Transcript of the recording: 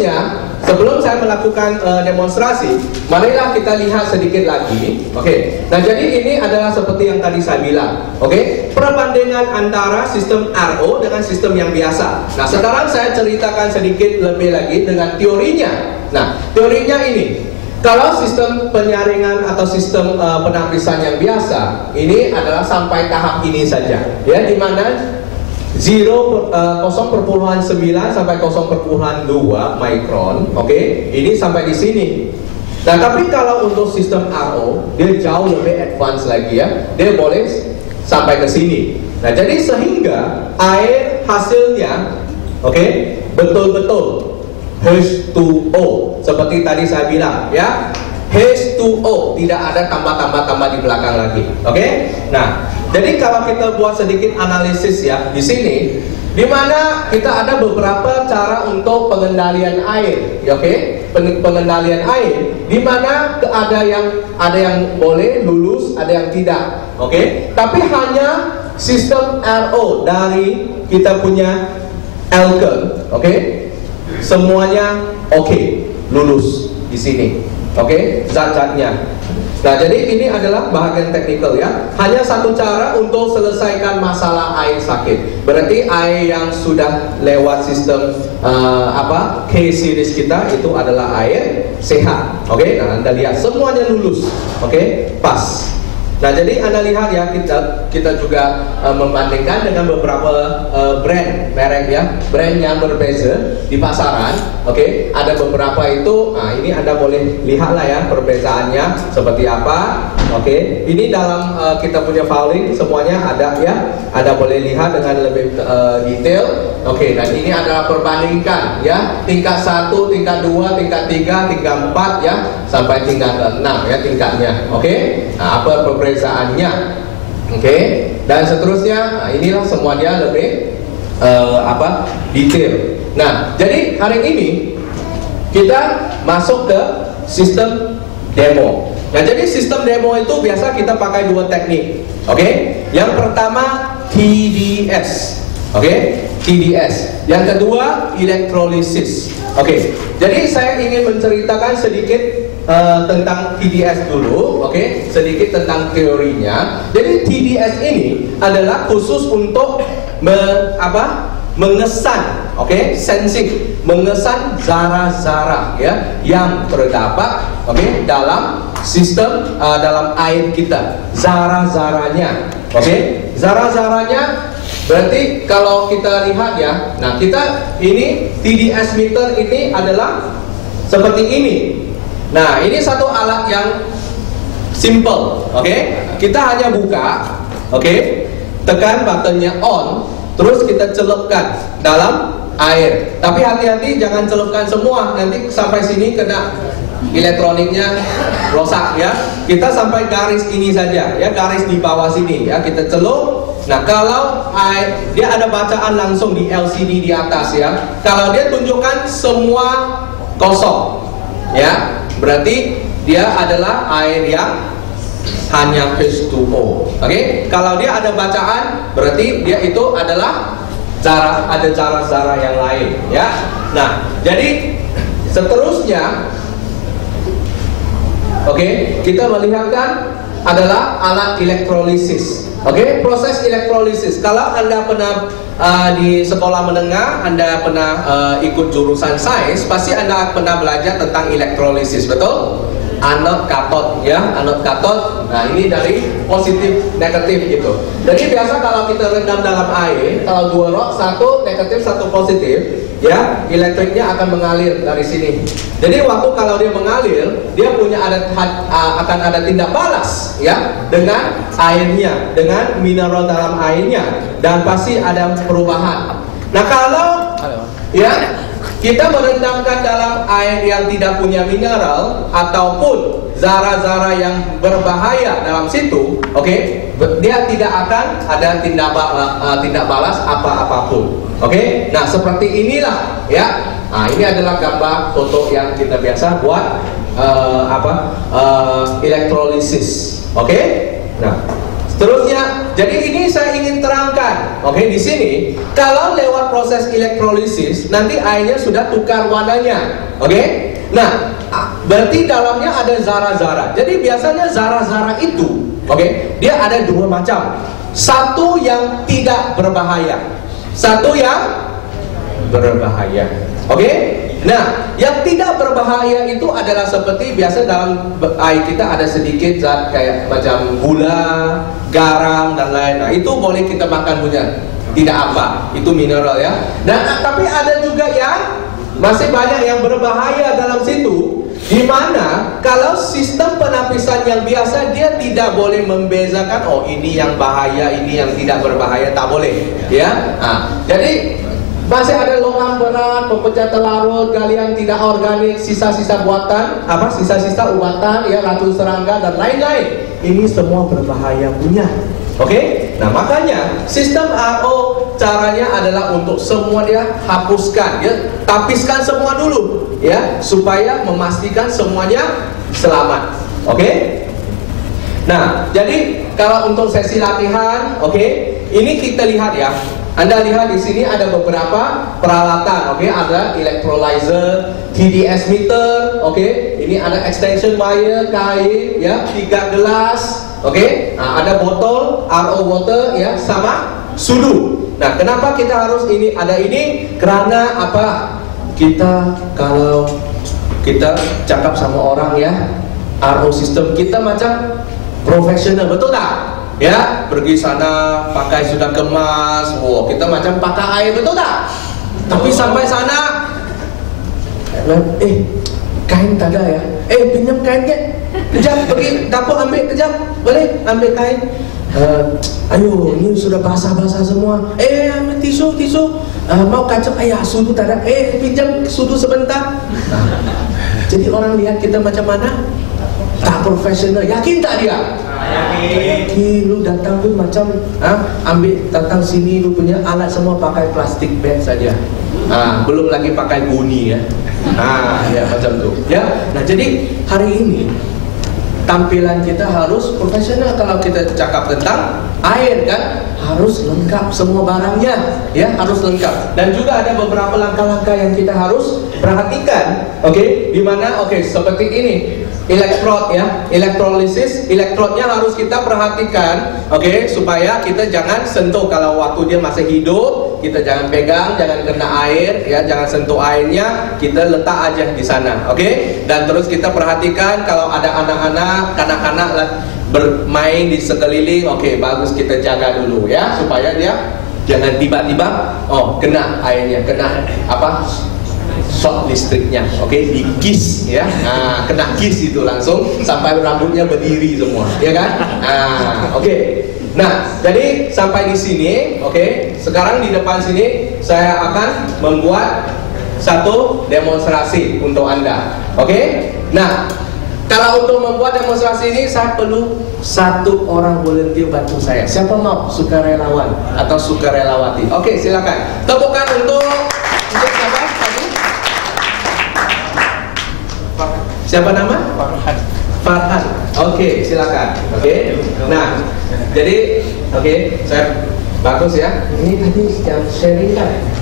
seterusnya, sebelum saya melakukan demonstrasi, marilah kita lihat sedikit lagi. Oke. Nah, jadi ini adalah seperti yang tadi saya bilang. Oke. Perbandingan antara sistem RO dengan sistem yang biasa. Nah, sekarang saya ceritakan sedikit lebih lagi dengan teorinya. Nah, teorinya ini. Kalau sistem penyaringan atau sistem penapisan yang biasa, ini adalah sampai tahap ini saja, ya, di mana 0,9 sampai 0,2 mikron, oke, ini sampai di sini. Nah, tapi kalau untuk sistem RO, dia jauh lebih advance lagi, ya, dia boleh sampai ke sini. Nah, jadi sehingga air hasilnya, oke, betul-betul H2O seperti tadi saya bilang, ya, H2O, tidak ada tambah di belakang lagi. Oke? Nah, jadi kalau kita buat sedikit analisis, ya, di sini, di mana kita ada beberapa cara untuk pengendalian air, ya, oke? Pengendalian air, di mana ada yang boleh lulus, ada yang tidak, oke? Tapi hanya sistem RO dari kita punya Elken, oke? Semuanya oke, lulus di sini, oke, zat-zatnya. Nah, jadi ini adalah bahagian teknikal, ya. Hanya satu cara untuk selesaikan masalah air sakit. Berarti air yang sudah lewat sistem K-series kita itu adalah air sehat, oke. Nah, Anda lihat semuanya lulus, oke, pas. Nah, jadi Anda lihat, ya, kita juga membandingkan dengan beberapa brand, merek, ya, brand yang berbeza di pasaran. Oke, ada beberapa itu. Nah, ini Anda boleh lihatlah, ya, perbezaannya seperti apa. Oke, ini dalam kita punya filing semuanya ada, ya. Anda boleh lihat dengan lebih detail. Oke, dan ini adalah perbandingkan, ya, tingkat 1, tingkat 2, tingkat 3, tingkat 4, ya, sampai tingkat 6, ya, tingkatnya. Oke. Nah, apa perbezaannya? Oke. Dan seterusnya, nah, inilah semuanya lebih detail. Nah, jadi hari ini kita masuk ke sistem demo. Nah, jadi sistem demo itu biasa kita pakai dua teknik. Oke. Yang pertama TDS. Oke, TDS. Yang kedua elektrolisis. Oke. Jadi saya ingin menceritakan sedikit tentang TDS dulu, oke, sedikit tentang teorinya. Jadi TDS ini adalah khusus untuk mengesan, oke, sensing, mengesan zarah-zarah, ya, yang terdapat, oke, dalam sistem dalam air kita, zarah-zarahnya, oke, zarah-zarahnya. Berarti kalau kita lihat, ya, nah kita ini TDS meter ini adalah seperti ini. Nah, ini satu alat yang simple, oke? Kita hanya buka, oke? Tekan buttonnya on, terus kita celupkan dalam air. Tapi hati-hati jangan celupkan semua, nanti sampai sini kena elektroniknya rusak, ya. Kita sampai garis ini saja, ya, garis di bawah sini, ya, kita celup. Nah, kalau air, dia ada bacaan langsung di LCD di atas, ya. Kalau dia tunjukkan semua kosong, ya, berarti dia adalah air yang hanya H2O. Oke? Kalau dia ada bacaan, berarti dia itu adalah ada zarah-zarah yang lain, ya. Nah, jadi seterusnya, oke, kita melihatkan adalah alat elektrolisis. Oke, proses elektrolisis. Kalau Anda pernah di sekolah menengah, Anda pernah ikut jurusan sains, pasti Anda pernah belajar tentang elektrolisis, betul? Anode katod, ya, anode katod. Nah, ini dari positif negatif gitu. Jadi biasa kalau kita rendam dalam air, kalau dua rod, satu negatif satu positif, ya, elektriknya akan mengalir dari sini. Jadi waktu kalau dia mengalir, dia punya akan ada tindak balas, ya, dengan airnya, dengan mineral dalam airnya, dan pasti ada perubahan. Nah, kalau, ya, kita merendamkan dalam air yang tidak punya mineral ataupun zarah-zarah yang berbahaya dalam situ, oke, dia tidak akan ada tindak balas apa-apapun. Oke, nah seperti inilah, ya. Nah, ini adalah gambar foto yang kita biasa buat elektrolisis. Oke, nah Seterusnya, jadi ini saya ingin terangkan, oke, di sini kalau lewat proses elektrolisis nanti airnya sudah tukar warnanya, oke. Nah, berarti dalamnya ada zara-zara. Jadi biasanya zara-zara itu, oke, dia ada dua macam. Satu yang tidak berbahaya, satu yang berbahaya, oke. Nah, yang tidak berbahaya itu adalah seperti biasa dalam air kita ada sedikit zat kayak macam gula, garam dan lain. Nah, itu boleh kita makan punya, tidak apa, itu mineral ya. Nah, tapi ada juga yang masih banyak yang berbahaya dalam situ, di mana kalau sistem penapisan yang biasa dia tidak boleh membezakan, oh ini yang bahaya, ini yang tidak berbahaya, tak boleh, ya. Nah, jadi masih ada logam berat, pepecah telarut, galian tidak organik, sisa-sisa buatan, sisa-sisa ubatan, ya, racun serangga dan lain-lain. Ini semua berbahaya punya. Oke? Nah, makanya sistem RO caranya adalah untuk semua dia hapuskan, ya, tapiskan semua dulu, ya, supaya memastikan semuanya selamat. Oke? Nah, jadi kalau untuk sesi latihan, oke, ini kita lihat ya. Anda lihat di sini ada beberapa peralatan, oke, ada electrolyzer, TDS meter, oke, ini ada extension wire, kain, ya, 3 gelas, oke, nah, ada botol RO water, ya, sama sudu. Nah, kenapa kita harus ini? Ada ini karena apa? Kita kalau kita cakap sama orang ya, RO system kita macam profesional, betul tak? Ya, pergi sana pakai sudah kemas, wow, kita macam pakai air, betul tak? Tapi sampai sana, kain tak ada ya? Pinjam kain ke? Kejap, pergi dapur ambil, kejap, boleh ambil kain. Ayo, ini sudah basah-basah semua. Ambil tisu. Mau kacau, sudu tak ada. Pinjam sudu sebentar. Jadi orang lihat kita macam mana? Tak profesional. Yakin tak dia? Yakin. Lu datang tu macam ambil datang sini, lu punya alat semua pakai plastik bag saja. Belum lagi pakai guni ya. Ya macam tu. Ya. Nah, jadi hari ini tampilan kita harus profesional. Kalau kita cakap tentang air kan harus lengkap semua barangnya, ya, harus lengkap. Dan juga ada beberapa langkah-langkah yang kita harus perhatikan. Oke, di mana seperti ini. Elektrod ya, elektrolisis, elektrodnya harus kita perhatikan, oke, supaya kita jangan sentuh kalau waktu dia masih hidup, kita jangan pegang, jangan kena air, ya, jangan sentuh airnya, kita letak aja di sana, oke. Dan terus kita perhatikan kalau ada anak-anak, kanak-kanak bermain di sekeliling, oke, bagus kita jaga dulu ya, supaya dia jangan tiba-tiba, kena airnya, kena short listriknya, oke, digis ya, kena gis itu langsung sampai rambutnya berdiri semua, ya kan? Oke. Nah, jadi sampai di sini, oke. Sekarang di depan sini saya akan membuat satu demonstrasi untuk Anda, oke? Nah, kalau untuk membuat demonstrasi ini saya perlu satu orang volunteer bantu saya. Siapa mau? Sukarelawan atau sukarelawati? Oke, silakan. Tepukan untuk siapa? Siapa nama? Farhan. Oke, silakan. Oke. Nah, jadi saya bagus ya. Ini tadi yang sharing kan?